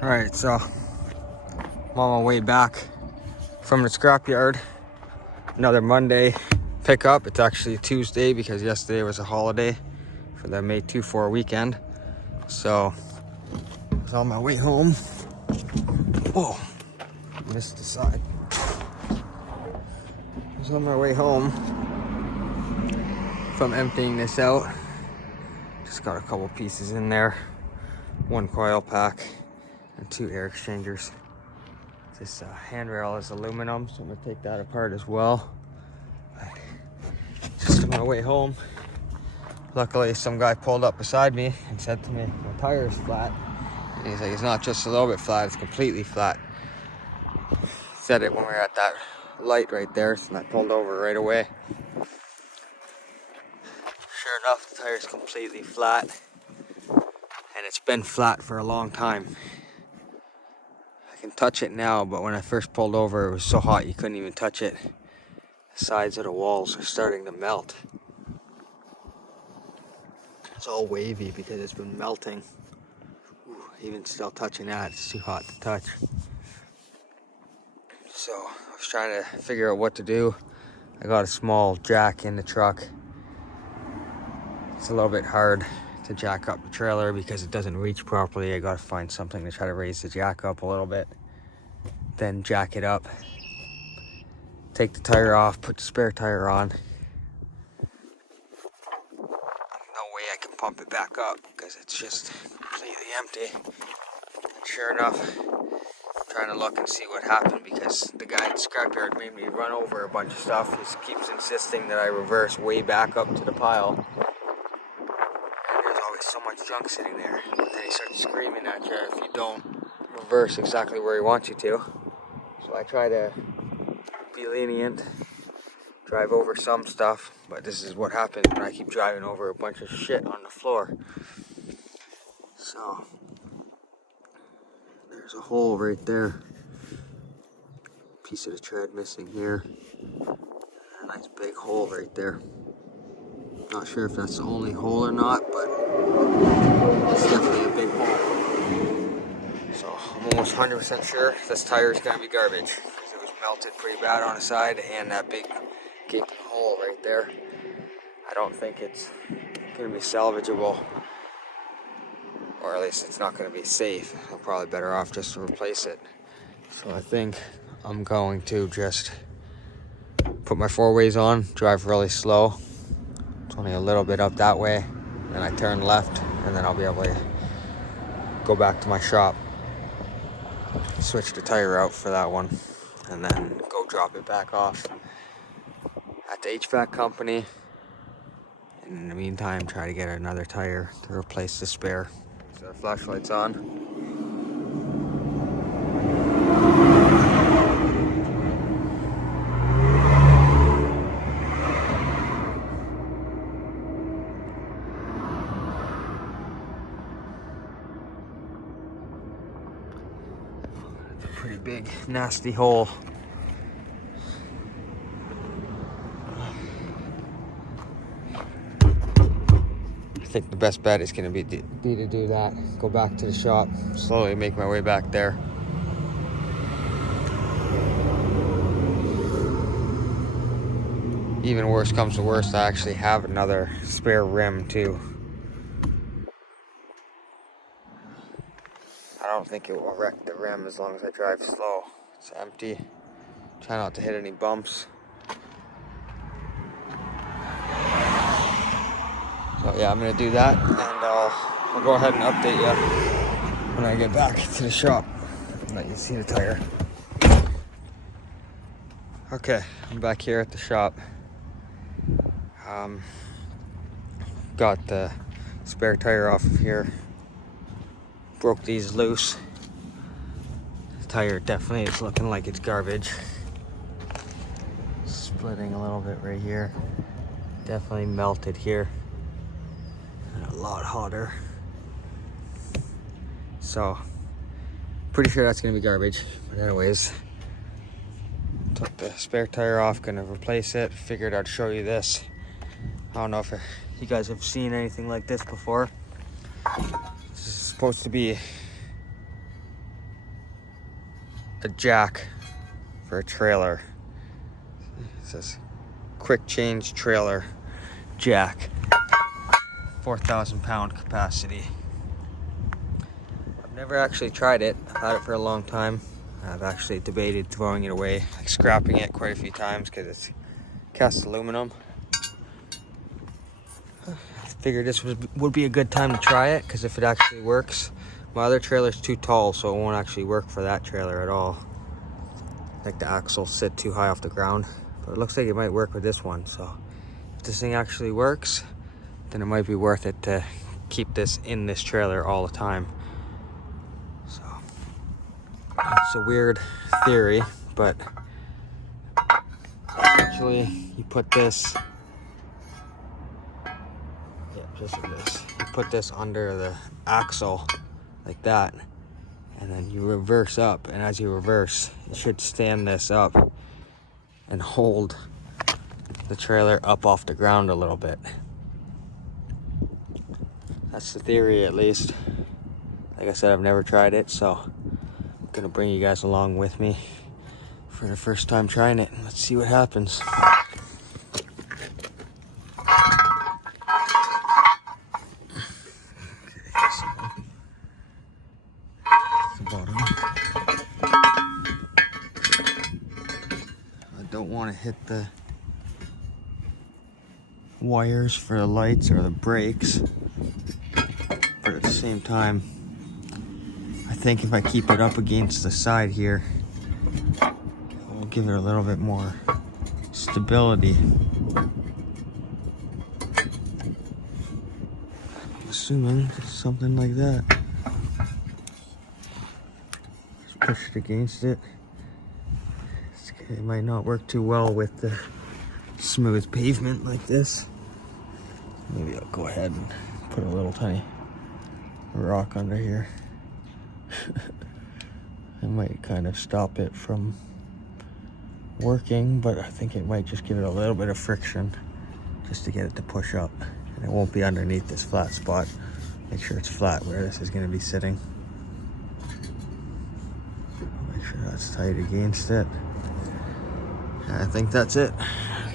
All right, so I'm on my way back from the scrapyard. Another Monday pickup. It's actually Tuesday because yesterday was a holiday for the May 2-4 weekend. So I was on my way home. Whoa, missed the side. I was on my way home from emptying this out. Just got a couple pieces in there. One coil pack and 2 air exchangers. This handrail is aluminum, so I'm gonna take that apart as well. Just on my way home, luckily some guy pulled up beside me and said to me, my tire is flat. And he's like, it's not just a little bit flat, it's completely flat. Said it when we were at that light right there, so I pulled over right away. Sure enough, the tire's completely flat. And it's been flat for a long time. I can touch it now, but when I first pulled over, it was so hot you couldn't even touch it. The sides of the walls are starting to melt. It's all wavy because it's been melting. Ooh, even still touching that, it's too hot to touch. So I was trying to figure out what to do. I got a small jack in the truck. It's a little bit hard to jack up the trailer because it doesn't reach properly. I gotta find something to try to raise the jack up a little bit. Then jack it up. Take the tire off, put the spare tire on. No way I can pump it back up because it's just completely empty. And sure enough, I'm trying to look and see what happened because the guy at the scrapyard made me run over a bunch of stuff. He keeps insisting that I reverse way back up to the pile. There's always so much junk sitting there. But then he starts screaming at you if you don't reverse exactly where he wants you to. So I try to be lenient, drive over some stuff, but this is what happens when I keep driving over a bunch of shit on the floor. So there's a hole right there. Piece of the tread missing here. A nice big hole right there. Not sure if that's the only hole or not, but it's definitely a big hole. So I'm almost 100% sure this tire is going to be garbage because it was melted pretty bad on the side and that big gaping hole right there. I don't think it's going to be salvageable, or at least it's not going to be safe. I'm probably better off just to replace it. So I think I'm going to just put my 4-ways on, drive really slow. It's only a little bit up that way. Then I turn left and then I'll be able to go back to my shop, switch the tire out for that one, and then go drop it back off at the HVAC company. And in the meantime, try to get another tire to replace the spare. So the flashlight's on. It's a pretty big, nasty hole. I think the best bet is going to be to do that. Go back to the shop, slowly make my way back there. Even worse comes to worst, I actually have another spare rim too. I don't think it will wreck the rim as long as I drive slow. It's empty. Try not to hit any bumps. So yeah, I'm gonna do that, and I'll go ahead and update you when I get back to the shop and let you see the tire. Okay, I'm back here at the shop. Got the spare tire off of here. Broke these loose. The tire definitely is looking like it's garbage. Splitting a little bit right here. Definitely melted here. And a lot hotter. So, pretty sure that's gonna be garbage. But anyways, took the spare tire off, gonna replace it. Figured I'd show you this. I don't know if you guys have seen anything like this before. This is supposed to be a jack for a trailer. It says quick change trailer jack, 4,000 pound capacity. I've never actually tried it. I've had it for a long time. I've actually debated throwing it away, like scrapping it quite a few times because it's cast aluminum. I figured this would be a good time to try it because if it actually works, my other trailer's too tall, so it won't actually work for that trailer at all. Like the axle sit too high off the ground, but it looks like it might work with this one. So if this thing actually works, then it might be worth it to keep this in this trailer all the time. So it's a weird theory, but essentially you put this, just like this, you put this under the axle like that, and then you reverse up, and as you reverse, it should stand this up and hold the trailer up off the ground a little bit. That's the theory, at least. Like I said, I've never tried it, so I'm gonna bring you guys along with me for the first time trying it. Let's see what happens. The bottom. I don't want to hit the wires for the lights or the brakes, but at the same time, I think if I keep it up against the side here, I'll give it a little bit more stability. Assuming something like that. Just push it against it. It might not work too well with the smooth pavement like this. Maybe I'll go ahead and put a little tiny rock under here. It might kind of stop it from working, but I think it might just give it a little bit of friction just to get it to push up. And it won't be underneath this flat spot. Make sure it's flat where this is going to be sitting. Make sure that's tight against it. I think that's it.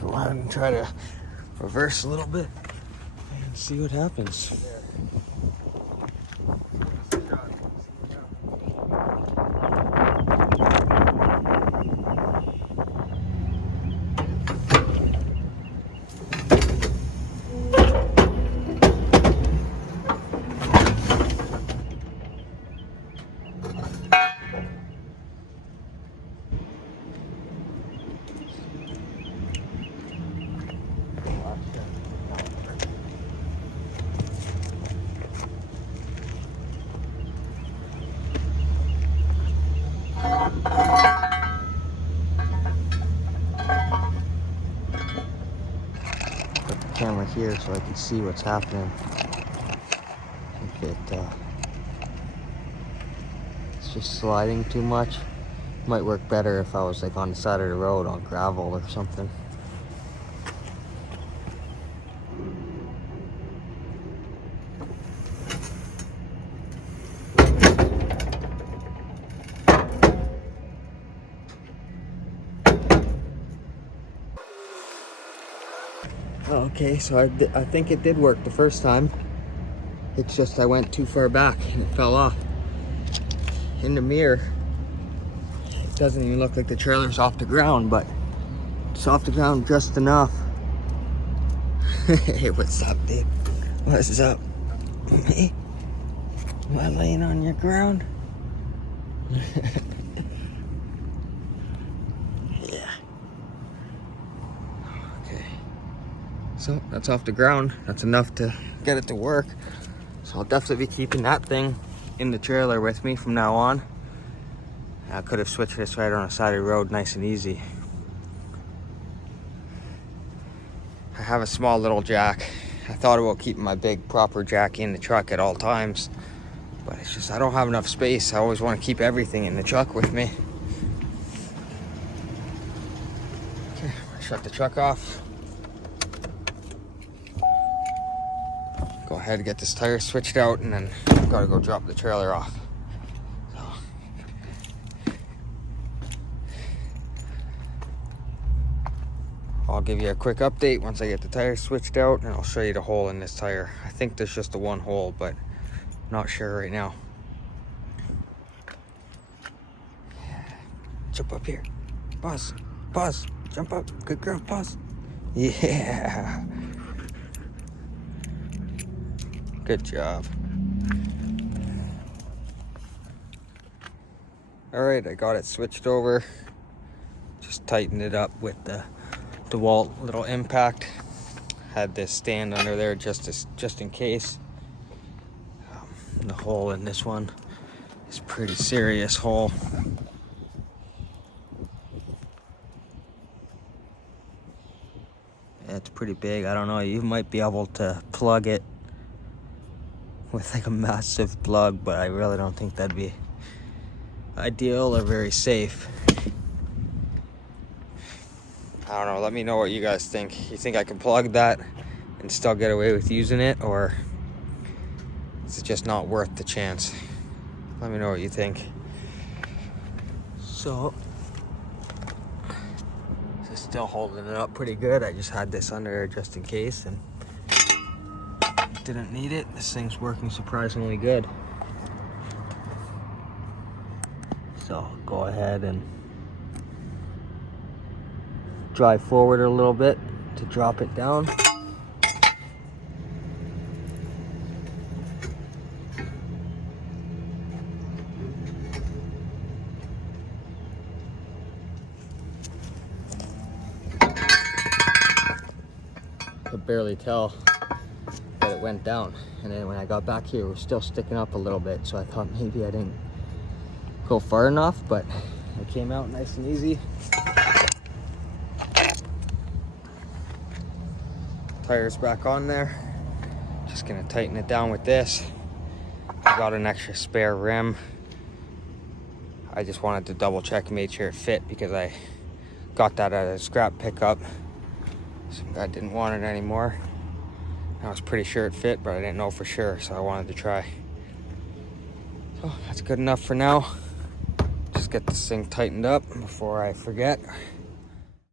Go ahead and try to reverse a little bit and see what happens. Put the camera here so I can see what's happening. If it's just sliding too much, it might work better if I was like on the side of the road on gravel or something. Okay, so I think it did work the first time. It's just I went too far back and it fell off. In the mirror, it doesn't even look like the trailer's off the ground, but it's off the ground just enough. Hey, what's up, dude? What's up? Hey, am I laying on your ground? Yeah. Okay. So that's off the ground. That's enough to get it to work. So I'll definitely be keeping that thing in the trailer with me from now on. I could have switched this right on the side of the road, nice and easy. I have a small little jack. I thought about keeping my big proper jack in the truck at all times, but it's just I don't have enough space. I always want to keep everything in the truck with me. Okay, shut the truck off. Go ahead and get this tire switched out, and then I've got to go drop the trailer off. So, I'll give you a quick update once I get the tire switched out, and I'll show you the hole in this tire. I think there's just the one hole, but not sure right now. Jump up here. Pause. Pause. Jump up. Good girl. Pause. Yeah. Good job. All right, I got it switched over. Just tightened it up with the DeWalt little impact. Had this stand under there just in case. The hole in this one is a pretty serious hole. Yeah, it's pretty big. I don't know, you might be able to plug it with like a massive plug, but I really don't think that'd be ideal or very safe. I don't know, let me know what you guys think. You think I can plug that and still get away with using it, or is it just not worth the chance? Let me know what you think. So, this is still holding it up pretty good. I just had this under there just in case and didn't need it. This thing's working surprisingly good. So I'll go ahead and drive forward a little bit to drop it down. Could barely tell that it went down, and then when I got back here it was still sticking up a little bit, so I thought maybe I didn't go far enough, but it came out nice and easy. Tires back on there. Just gonna tighten it down with this. I got an extra spare rim. I just wanted to double check, made sure it fit, because I got that at a scrap pickup. Some guy didn't want it anymore. I was pretty sure it fit, but I didn't know for sure, so I wanted to try. So that's good enough for now. Just get this thing tightened up before I forget.